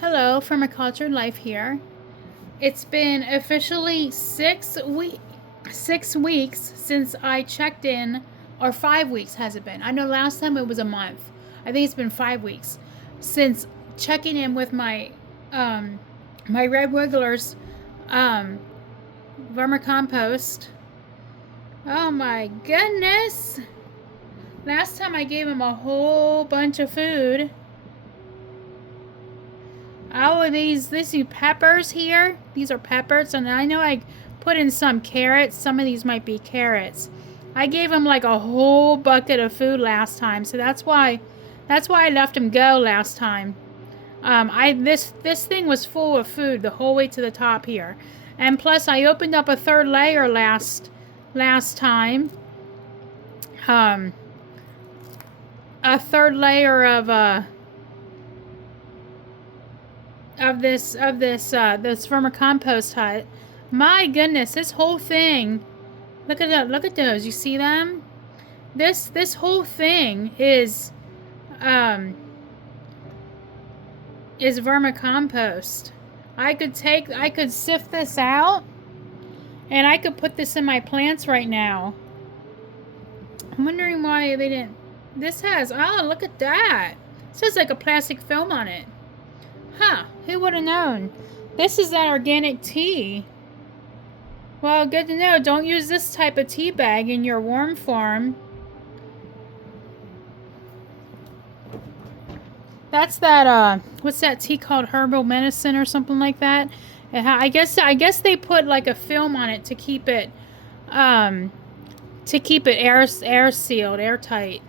Hello, from a cultured life here. It's been officially 6 weeks since I checked in, or 5 weeks has it been? I know last time it was a month. I think it's been 5 weeks since checking in with um my red wigglers um vermicompost. Oh my goodness! Last time I gave him a whole bunch of food. Oh, these peppers here. These are peppers, and I know I put in some carrots. Some of these might be carrots. I gave him like a whole bucket of food last time, so that's why I left him go last time. I this thing was full of food the whole way to the top here, and plus I opened up a third layer last time. Um, a third layer of this vermicompost hut. My goodness, this whole thing. Look at that. Look at those. You see them? This whole thing um is vermicompost. I could sift this out and I could put this in my plants right now. I'm wondering why they didn't. This has, oh, look at that. It says like a plastic film on it. Huh, who would have known? This is that organic tea. Well, good to know. Don't use this type of tea bag in your worm farm. That's that, what's that tea called? Herbal medicine or something like that? I guess they put like a film on it um, to keep it air sealed, airtight.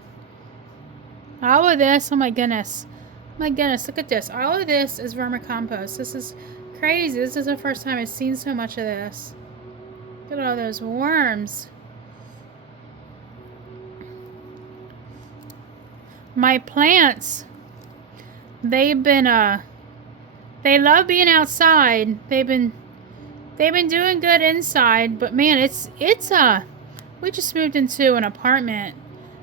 All of this, oh my goodness. My goodness, look at this. All of this is vermicompost. This is crazy. This is the first time I've seen so much of this. Look at all those worms. My plants, they've been they love being outside. They've been doing good inside, but man, it's we just moved into an apartment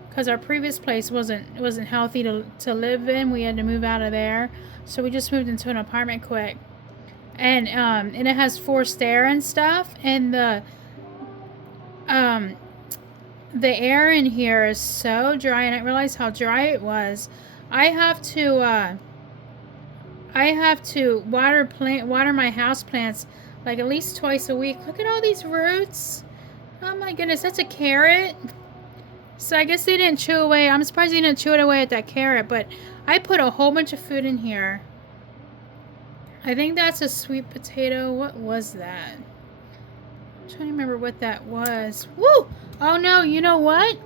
because our previous place wasn't healthy to live in. We had to move out of there, so we just moved into an apartment quick. And it has forced air and stuff, and um the air in here is so dry, and I didn't realize how dry it was. I have to uh I have to water my house plants like at least twice a week. Look at all these roots. Oh my goodness, that's a carrot. So I guess they didn't chew away. I'm surprised they didn't chew it away at that carrot, but I put a whole bunch of food in here. I think that's a sweet potato. What was that? I'm trying to remember what that was. Woo! Oh no, you know what?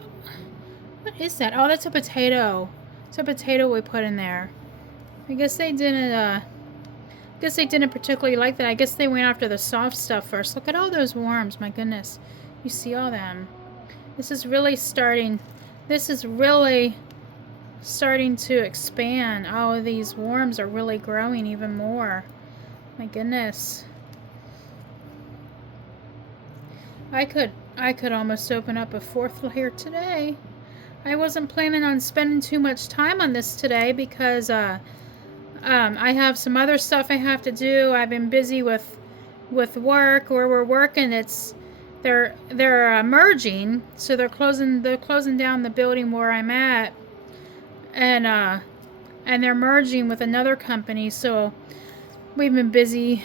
What is that? Oh, that's a potato. It's a potato we put in there. I guess they didn't particularly like that. I guess they went after the soft stuff first. Look at all those worms. My goodness. You see all them. This is really starting to expand. All of these worms are really growing even more. My goodness. I could almost open up a fourth layer today. I wasn't planning on spending too much time on this today because I have some other stuff I have to do. I've been busy with work. Where we're working, they're merging, so they're closing down the building where I'm at, and they're merging with another company. So we've been busy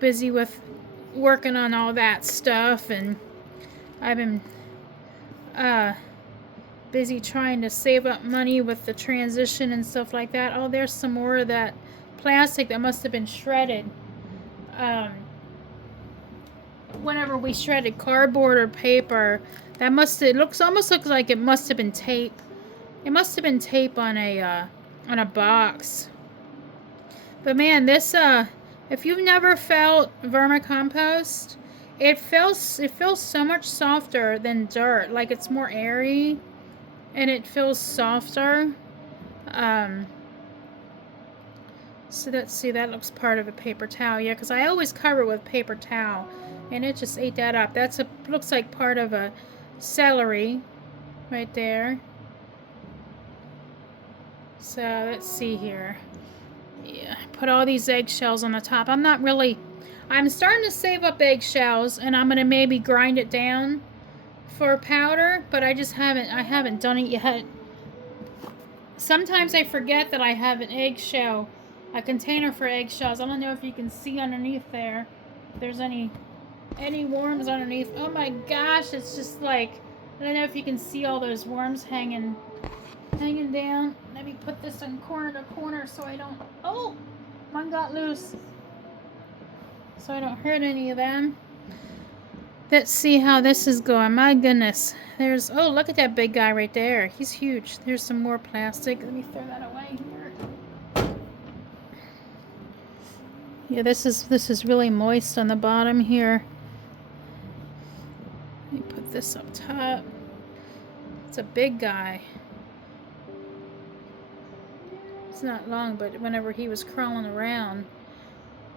with working on all that stuff, and I've been busy trying to save up money with the transition and stuff like that. Oh, there's some more of that plastic that must have been shredded. Um, Whenever we shredded cardboard or paper, almost looks like it must have been tape. It must have been tape on a box. But man, this if you've never felt vermicompost, it feels so much softer than dirt. Like it's more airy and it feels softer. Um, so let's see, that looks part of a paper towel. Yeah, because I always cover it with paper towel, and it just ate that up. Looks like part of a celery right there. So let's see here. put all these eggshells on the top. I'm starting to save up eggshells, and I'm going to maybe grind it down for powder, but I haven't done it yet. Sometimes I forget that I have a container for eggshells. I don't know if you can see underneath there. If there's any worms underneath. Oh my gosh, it's just like, I don't know if you can see all those worms hanging down. Let me put this in corner to corner so I don't, oh, one got loose. So I don't hurt any of them. Let's see how this is going. My goodness. Oh, look at that big guy right there. He's huge. There's some more plastic. Let me throw that away here. Yeah, this is really moist on the bottom here. Let me put this up top. It's a big guy. It's not long, but whenever he was crawling around,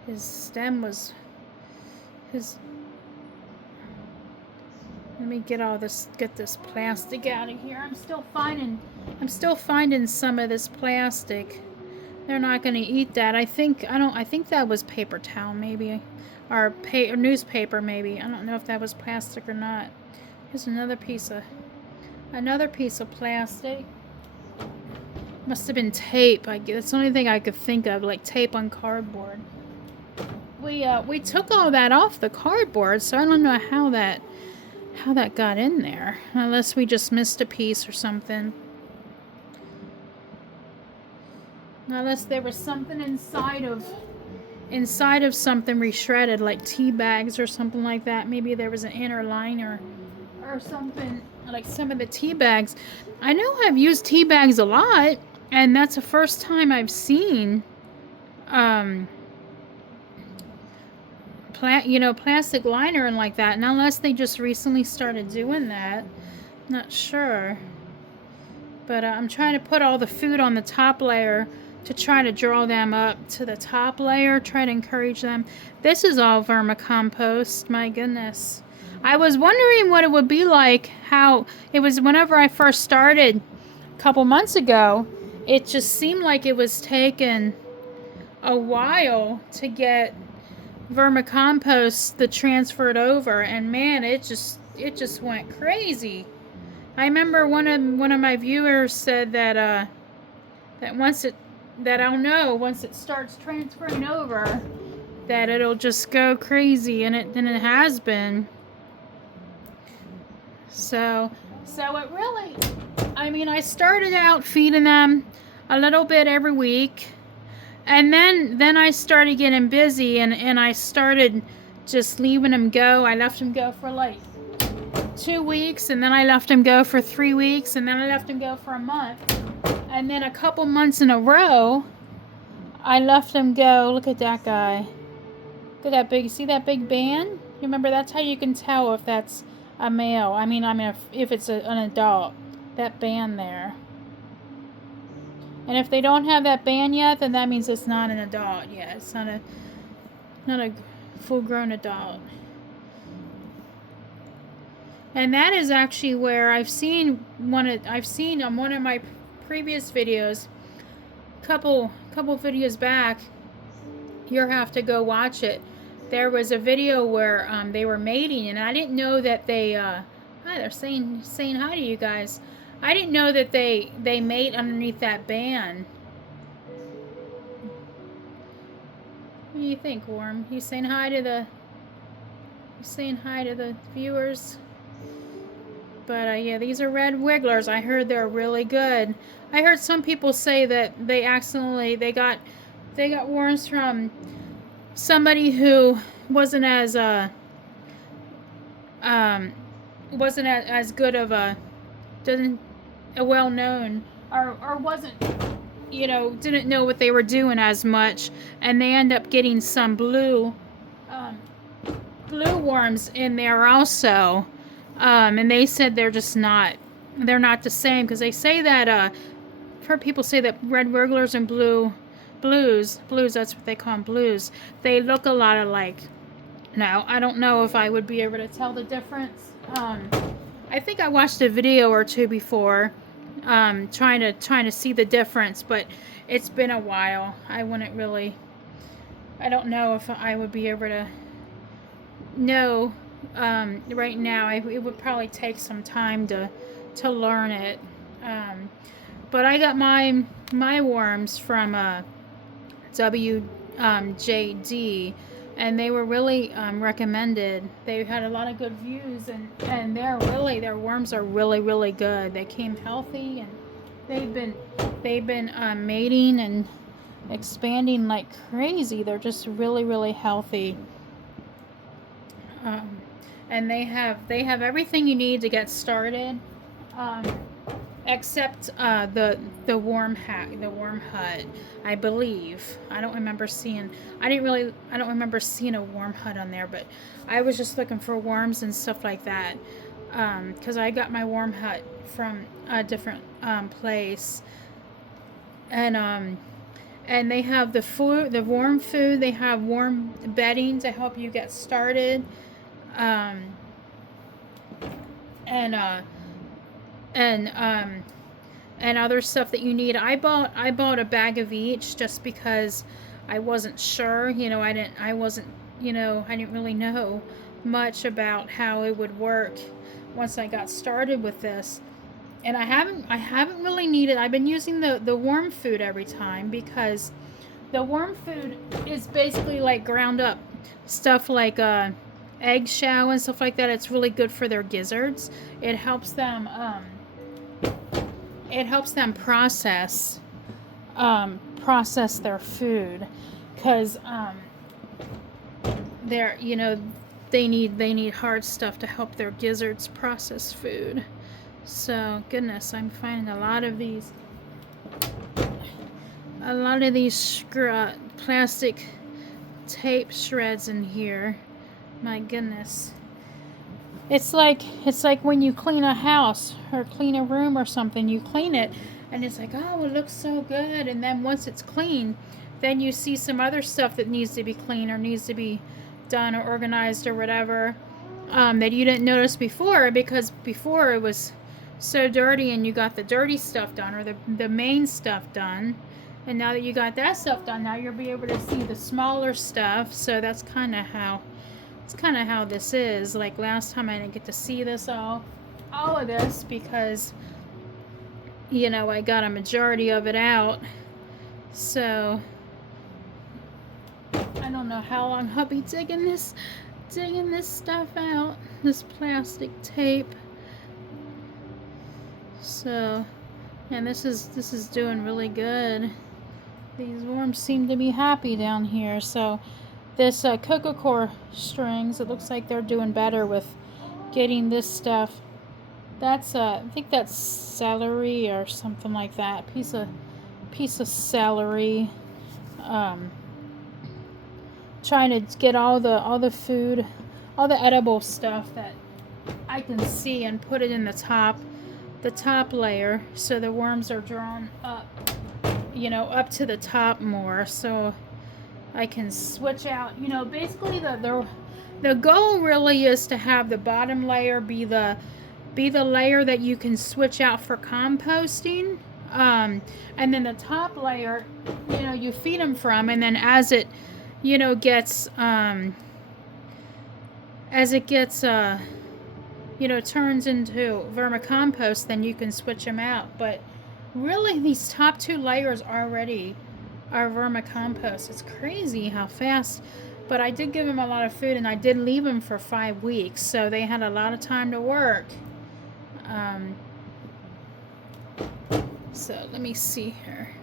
his stem was Let me get this plastic out of here. I'm still finding some of this plastic. They're not going to eat that. I think that was paper towel maybe, or newspaper maybe. I don't know if that was plastic or not. Here's another piece of plastic. Must have been tape. That's the only thing I could think of, like tape on cardboard. We took all that off the cardboard, so I don't know how that got in there, unless we just missed a piece or something. Unless there was something inside of something reshredded, like tea bags or something like that. Maybe there was an inner liner or something, like some of the tea bags. I know I've used tea bags a lot, and that's the first time I've seen plastic liner and like that. And unless they just recently started doing that, not sure. But I'm trying to put all the food on the top layer to try to draw them up to the top layer, try to encourage them. This is all vermicompost, my goodness. I was wondering what it would be like, how it was whenever I first started a couple months ago. It just seemed like it was taking a while to get vermicompost that transferred over, and man, it just went crazy. I remember one of my viewers said that once it starts transferring over, that it'll just go crazy, and it has been. So it really, I mean, I started out feeding them a little bit every week. And then I started getting busy, and I started just leaving them go. I left them go for like 2 weeks, and then I left them go for 3 weeks, and then I left them go for a month. And then a couple months in a row, I left them go. Look at that guy. Look at that big, see that big band? Remember, that's how you can tell if that's a male. I mean, if it's an adult, that band there. And if they don't have that band yet, then that means it's not an adult yet. It's not a full-grown adult. And that is actually where I've seen on one of my previous videos, couple videos back. You'll have to go watch it. There was a video where they were mating, and I didn't know that they. Hi, they're saying hi to you guys. I didn't know that they mate underneath that band. What do you think, Worm? You saying hi to the viewers? But yeah, these are red wigglers. I heard they're really good. I heard some people say that they got worms from somebody who wasn't as good of a well-known, or wasn't, didn't know what they were doing as much, and they end up getting some blue worms in there also, and they said they're not the same, because they say that I've heard people say that red wigglers and blues, that's what they call them, blues, they look a lot alike. Now, I don't know if I would be able to tell the difference. I think I watched a video or two before trying to see the difference, but it's been a while. I don't know if I would be able to know right now. It would probably take some time to learn it. Um, but I got my worms from WJD, and they were really recommended. They had a lot of good views, and their worms are really good. They came healthy, and they've been mating and expanding like crazy. They're just really healthy. Um, and they have everything you need to get started, um, except the worm hut. I believe I don't remember seeing a worm hut on there, but I was just looking for worms and stuff like that, because I got my worm hut from a different place, and and they have the warm food. They have warm bedding to help you get started, um, and and and other stuff that you need. I bought a bag of each just because I wasn't sure. I didn't really know much about how it would work once I got started with this. And I haven't really needed. I've been using the warm food every time because the worm food is basically like ground up stuff like eggshell and stuff like that. It's really good for their gizzards. It helps them process their food, because they're they need hard stuff to help their gizzards process food. So goodness, I'm finding a lot of these plastic tape shreds in here. My goodness. It's like when you clean a house or clean a room or something, you clean it and it's like, oh, it looks so good, and then once it's clean, then you see some other stuff that needs to be cleaned or needs to be done or organized or whatever, that you didn't notice before, because before it was so dirty and you got the dirty stuff done, or the main stuff done, and now that you got that stuff done, now you'll be able to see the smaller stuff. So that's kind of how this is. Like last time I didn't get to see all of this because I got a majority of it out. So I don't know how long I'll be digging this stuff out, this plastic tape. So, and this is doing really good. These worms seem to be happy down here. So this cocoa core strings, it looks like they're doing better with getting this stuff. That's I think that's celery or something like that. Piece of celery. Trying to get all the food, all the edible stuff that I can see, and put it in the top layer, so the worms are drawn up, up to the top more, so I can switch out. Basically the goal really is to have the bottom layer be the layer that you can switch out for composting, and then the top layer, you feed them from, and then as it gets turns into vermicompost, then you can switch them out. But really, these top two layers already are vermicompost. It's crazy how fast. But I did give them a lot of food, and I did leave them for 5 weeks, so they had a lot of time to work. So let me see here.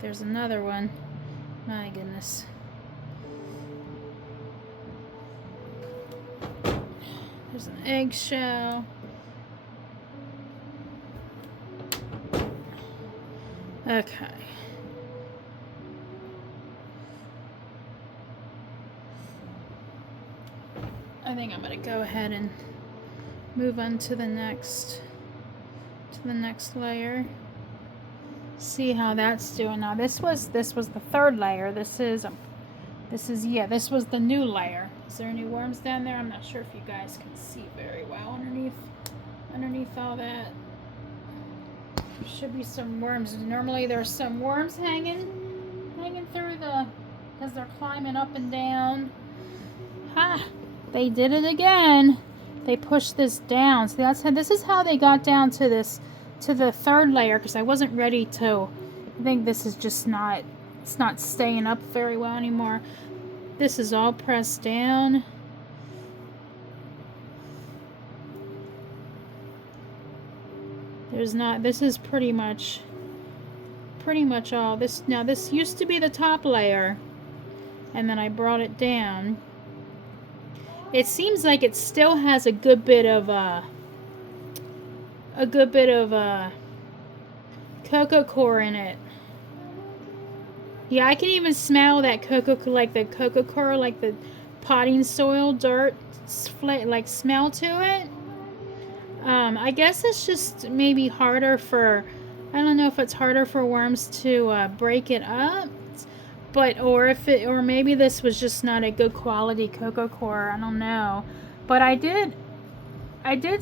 There's another one. My goodness. There's an eggshell. Okay. I think I'm going to go ahead and move on to the next layer. See how that's doing. Now this was the third layer. This was the new layer. Is there any worms down there? I'm not sure if you guys can see very well underneath all that. Should be some worms. Normally there's some worms hanging through the, because they're climbing up and down. Ha! They did it again. They pushed this down. So this is how they got down to this, to the third layer, because I wasn't ready to. I think this is just not, it's not staying up very well anymore. This is all pressed down. There's not, this is pretty much all this. Now this used to be the top layer, and then I brought it down. It seems like it still has a good bit of cocoa core in it. Yeah, I can even smell that cocoa, like the cocoa core, like the potting soil, dirt, like smell to it. I guess it's just maybe harder for, I don't know if it's harder for worms to break it up, but or maybe this was just not a good quality cocoa core. I don't know, but I did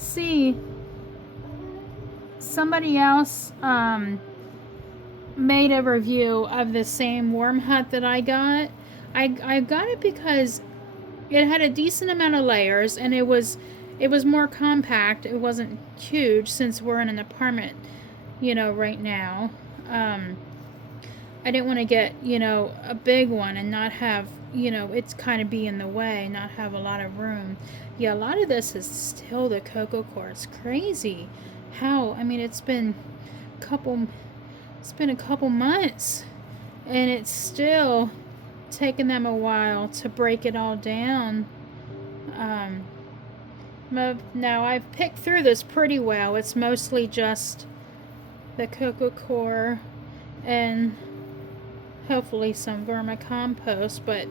see somebody else made a review of the same worm hut that I got. I got it because it had a decent amount of layers, and it was more compact. It wasn't huge since we're in an apartment, right now. I didn't want to get, a big one and not have, it's kind of be in the way, not have a lot of room. Yeah, a lot of this is still the cocoa core. It's crazy how, I mean, it's been a couple months, and it's still taking them a while to break it all down. Now I've picked through this pretty well. It's mostly just the cocoa core and hopefully some vermicompost, but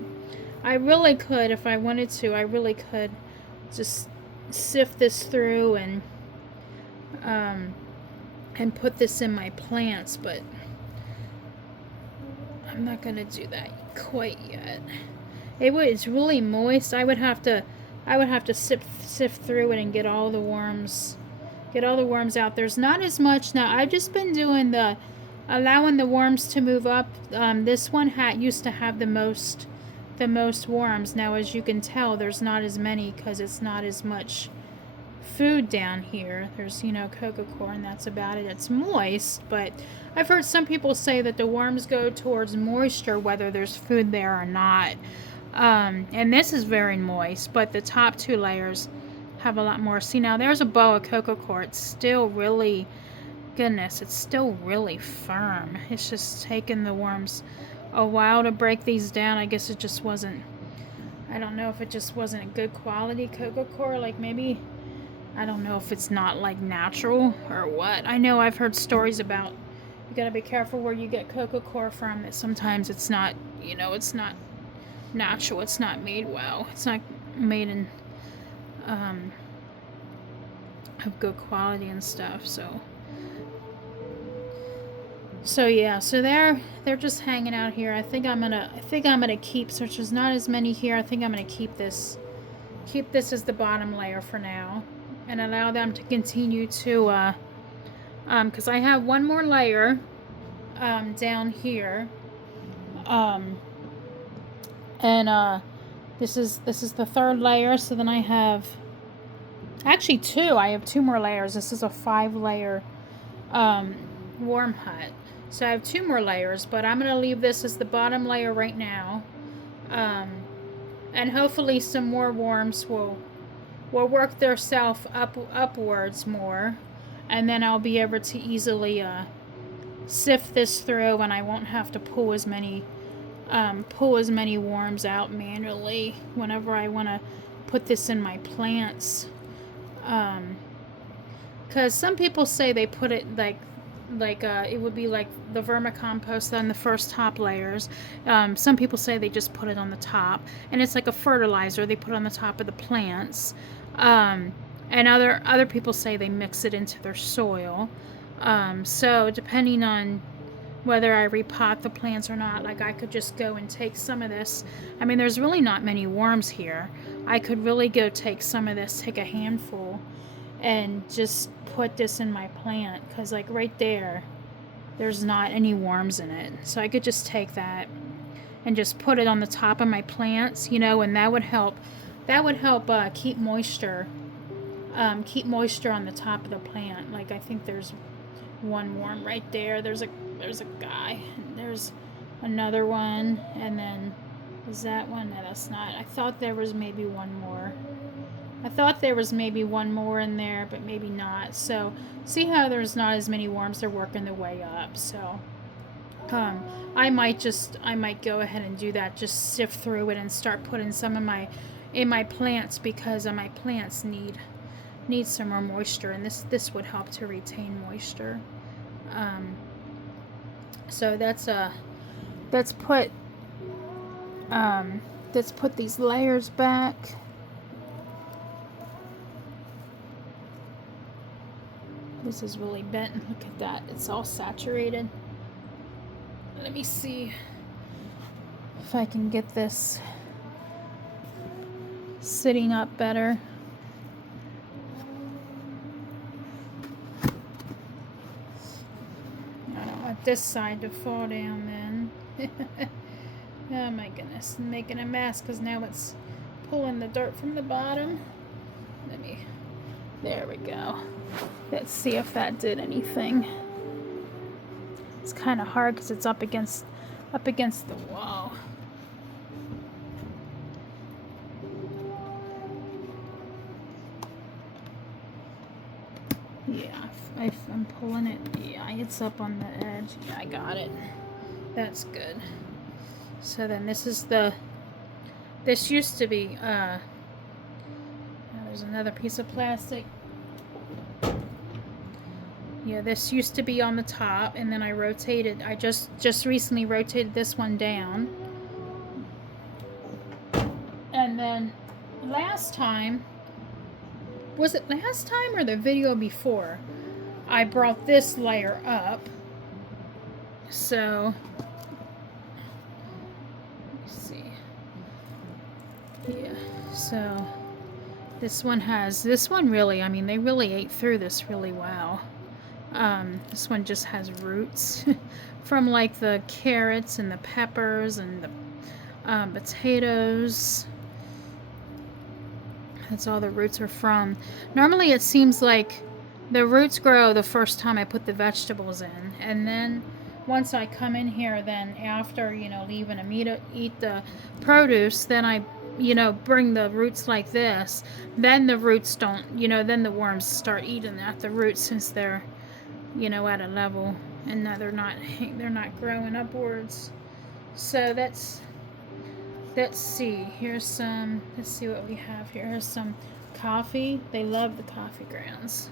I really could, if I wanted to, I really could just sift this through and put this in my plants, but I'm not gonna do that quite yet. It's really moist. I would have to sift through it and get all the worms out. There's not as much now. I've just been doing allowing the worms to move up. This one used to have the most worms. Now, as you can tell, there's not as many because it's not as much food down here. There's, cocoa core, and that's about it. It's moist, but I've heard some people say that the worms go towards moisture whether there's food there or not. And this is very moist, but the top two layers have a lot more. See, now there's a bowl of cocoa core. It's still really, goodness, it's still really firm. It's just taken the worms a while to break these down. I guess it just wasn't, I don't know if it just wasn't a good quality cocoa core. Like maybe, I don't know if it's not like natural or what. I know I've heard stories about, you gotta be careful where you get cocoa core from, that sometimes it's not, it's not natural. It's not made well. It's not made in of good quality and stuff. So yeah, so they're just hanging out here. I think I'm gonna keep, since there's not as many here, I think I'm gonna keep this as the bottom layer for now, and allow them to continue to because I have one more layer down here, and this is the third layer. So then I have actually two. I have two more layers. This is a 5-layer worm hut. So I have 2 more layers, but I'm going to leave this as the bottom layer right now. And hopefully some more worms will work theirself upwards more. And then I'll be able to easily sift this through, and I won't have to pull as many worms out manually whenever I want to put this in my plants. Because some people say they put it like it would be like the vermicompost on the first top layers. Some people say they just put it on the top, and it's like a fertilizer. They put it on the top of the plants. And other people say they mix it into their soil. So depending on whether I repot the plants or not, like I could just go and take some of this. I mean, there's really not many worms here. I could really go take some of this, take a handful, and just put this in my plant, because like right there, there's not any worms in it. So I could just take that and just put it on the top of my plants, you know, and that would help. That would help keep moisture on the top of the plant. Like I think there's one worm right there. There's a guy. And there's another one, and then is that one? No, that's not. I thought there was maybe one more. I thought there was maybe one more in there, but maybe not. So see how there's not as many worms? They're working their way up. So I might go ahead and do that. Just sift through it and start putting some in my plants, because my plants need some more moisture, and this would help to retain moisture. So let's put these layers back. This is really bent. Look at that. It's all saturated. Let me see if I can get this sitting up better. I don't want this side to fall down then. Oh my goodness, I'm making a mess because now it's pulling the dirt from the bottom. There we go. Let's see if that did anything. It's kind of hard because it's up against the wall. Yeah, I'm pulling it. Yeah, it's up on the edge. Yeah, I got it. That's good. So then this used to be, there's another piece of plastic. Yeah, this used to be on the top, and then I just recently rotated this one down. And then last time, was it last time or the video before, I brought this layer up. So yeah, so this one really, I mean, they really ate through this really well. This one just has roots from like the carrots and the peppers and the potatoes. That's all the roots are from. Normally it seems like the roots grow the first time I put the vegetables in, and then once I come in here, then after, leaving them eat the produce, then I bring the roots like this. Then the roots don't, then the worms start eating at the roots, since they're, at a level, and now they're not growing upwards. So let's see. Let's see what we have here. Here's some coffee. They love the coffee grounds.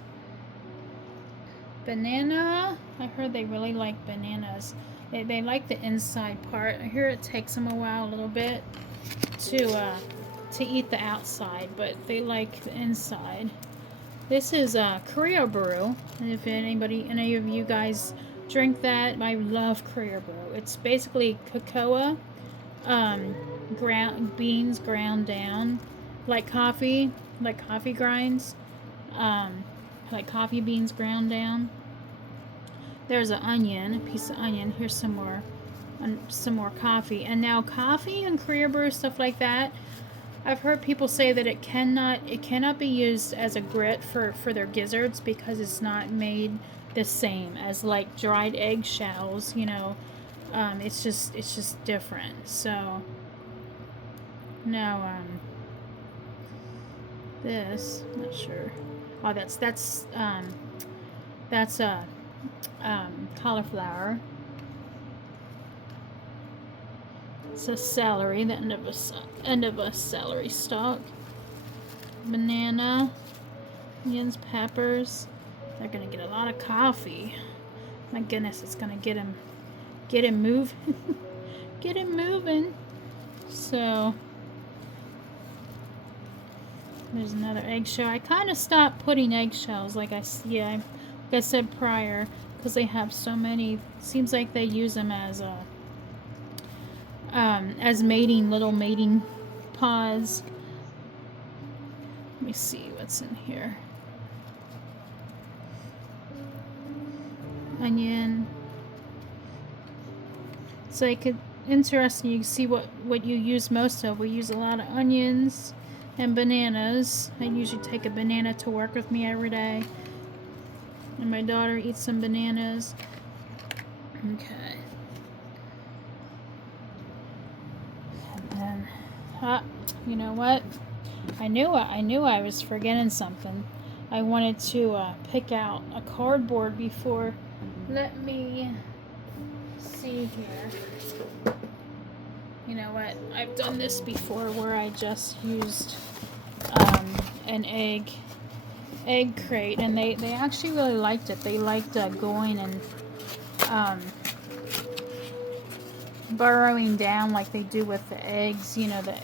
Banana. I heard they really like bananas. They like the inside part. I hear it takes them a while, a little bit, to eat the outside, but they like the inside. This is Korea Brew, and if any of you guys drink that, I love Korea Brew. It's basically cocoa, beans ground down like coffee grinds, like coffee beans ground down. There's a piece of onion. Here's some more coffee. And now coffee and Korea Brew, stuff like that, I've heard people say that it cannot be used as a grit for their gizzards, because it's not made the same as like dried eggshells. It's just different. So now this, I'm not sure. Oh, that's cauliflower. It's a celery, the end of a celery stalk. Banana, onions, peppers. They're gonna get a lot of coffee. My goodness, it's gonna get him moving. Get him moving. So there's another eggshell. I kind of stopped putting eggshells, like I said prior, because they have so many. Seems like they use them as little mating pods. Let me see what's in here. onion. It's like interesting. You can see what you use most of. We use a lot of onions and bananas. I usually take a banana to work with me every day. And my daughter eats some bananas. Okay. And then, you know what? I knew I was forgetting something. I wanted to pick out a cardboard before. Let me see here. You know what? I've done this before where I just used an egg crate, and they actually really liked it. They liked going and burrowing down like they do with the eggs, you know, the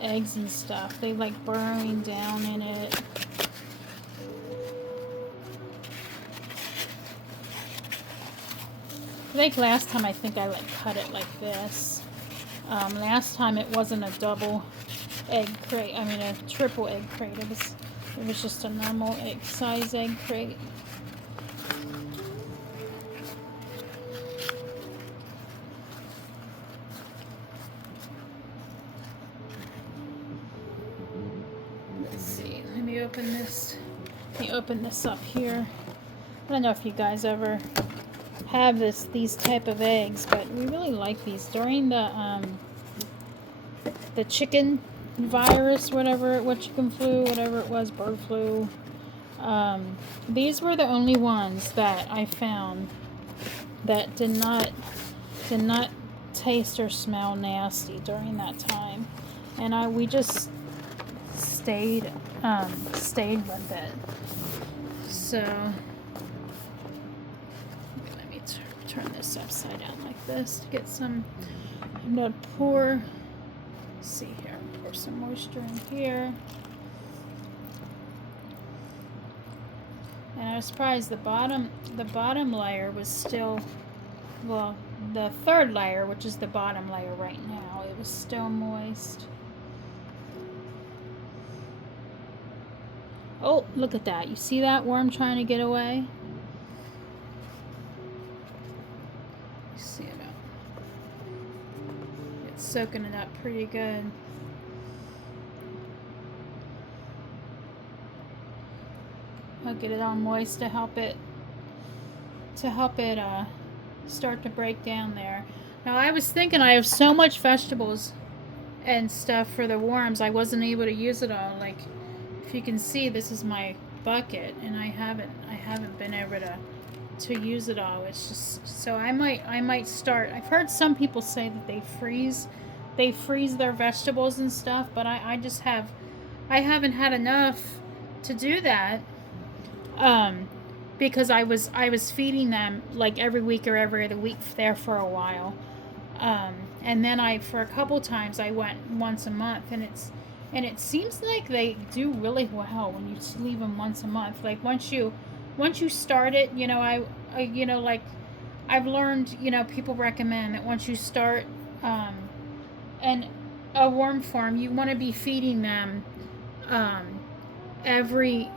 eggs and stuff. They like burrowing down in it. I think last time I like cut it like this. Last time it wasn't a double egg crate. I mean a triple egg crate. It was just a normal size egg crate. Let's see. Let me open this up here. I don't know if you guys ever have these type of eggs, but we really like these. During the chicken virus, chicken flu, whatever it was, bird flu, these were the only ones that I found that did not taste or smell nasty during that time, and we just stayed with it. So let me turn this upside down like this to get some. I'm gonna pour. Let's see here. Pour some moisture in here. And I was surprised the bottom layer was still, well, the third layer, which is the bottom layer right now, it was still moist. Oh, look at that. You see that worm trying to get away? You see it up. It's soaking it up pretty good. I'll get it all moist to help it start to break down there. Now I was thinking I have so much vegetables and stuff for the worms, I wasn't able to use it all. Like if you can see, this is my bucket, and I haven't been able to use it all. It's just so I might start. I've heard some people say that they freeze their vegetables and stuff, but I haven't had enough to do that. Because I was feeding them like every week or every other week there for a while, and then for a couple times I went once a month, and it seems like they do really well when you leave them once a month. Like once you start it, you know, I like I've learned, you know, people recommend that once you start and a worm farm, you want to be feeding them every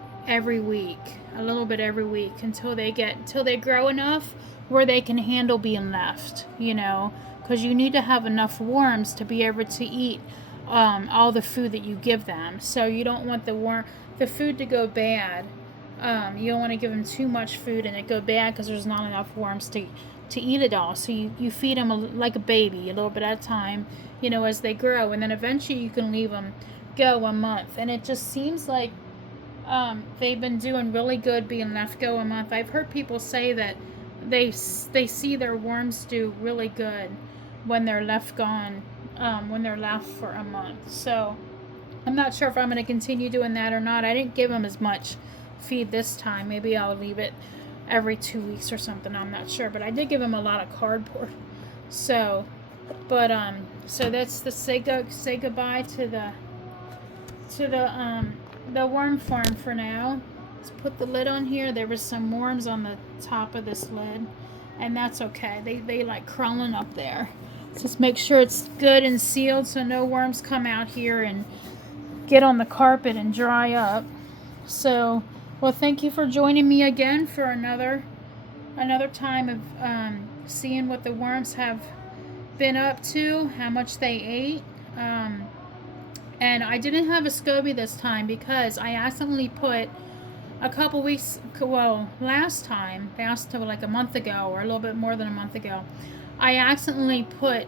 week, a little bit every week, until they grow enough where they can handle being left, you know, because you need to have enough worms to be able to eat all the food that you give them. So you don't want the food to go bad. You don't want to give them too much food and it go bad because there's not enough worms to eat it all. So you feed them like a baby, a little bit at a time, you know, as they grow, and then eventually you can leave them go a month. And it just seems like they've been doing really good being left go a month. I've heard people say that they see their worms do really good when they're left gone, when they're left for a month. So I'm not sure if I'm going to continue doing that or not. I didn't give them as much feed this time. Maybe I'll leave it every 2 weeks or something. I'm not sure, but I did give them a lot of cardboard. So, but so that's the say goodbye to the worm farm for now. Let's put the lid on here. There was some worms on the top of this lid, and that's okay. They like crawling up there. Just make sure it's good and sealed so no worms come out here and get on the carpet and dry up. So, well, thank you for joining me again for another another time of seeing what the worms have been up to, how much they ate. Um, and I didn't have a SCOBY this time because I accidentally put a couple weeks, well, last like a month ago or a little bit more than a month ago, I accidentally put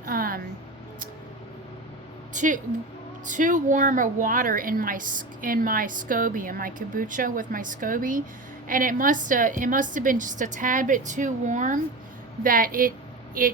too too warm of water in my SCOBY, in my kombucha with my SCOBY, and it must have been just a tad bit too warm that it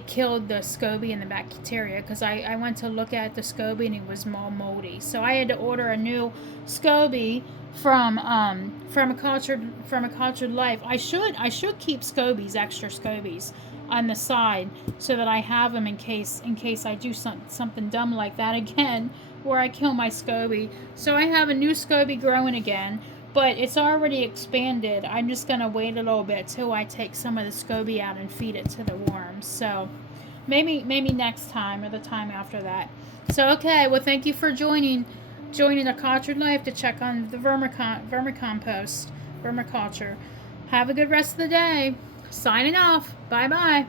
killed the SCOBY and the bacteria, because I went to look at the SCOBY and it was all moldy. So I had to order a new SCOBY from a cultured life. I should keep SCOBYs, extra SCOBYs on the side, so that I have them in case I do something dumb like that again, where I kill my SCOBY. So I have a new SCOBY growing again, but it's already expanded. I'm just gonna wait a little bit till I take some of the SCOBY out and feed it to the worms. So maybe next time or the time after that. So okay, well, thank you for joining a cultured life to check on the vermicompost, vermiculture. Have a good rest of the day. Signing off. Bye bye.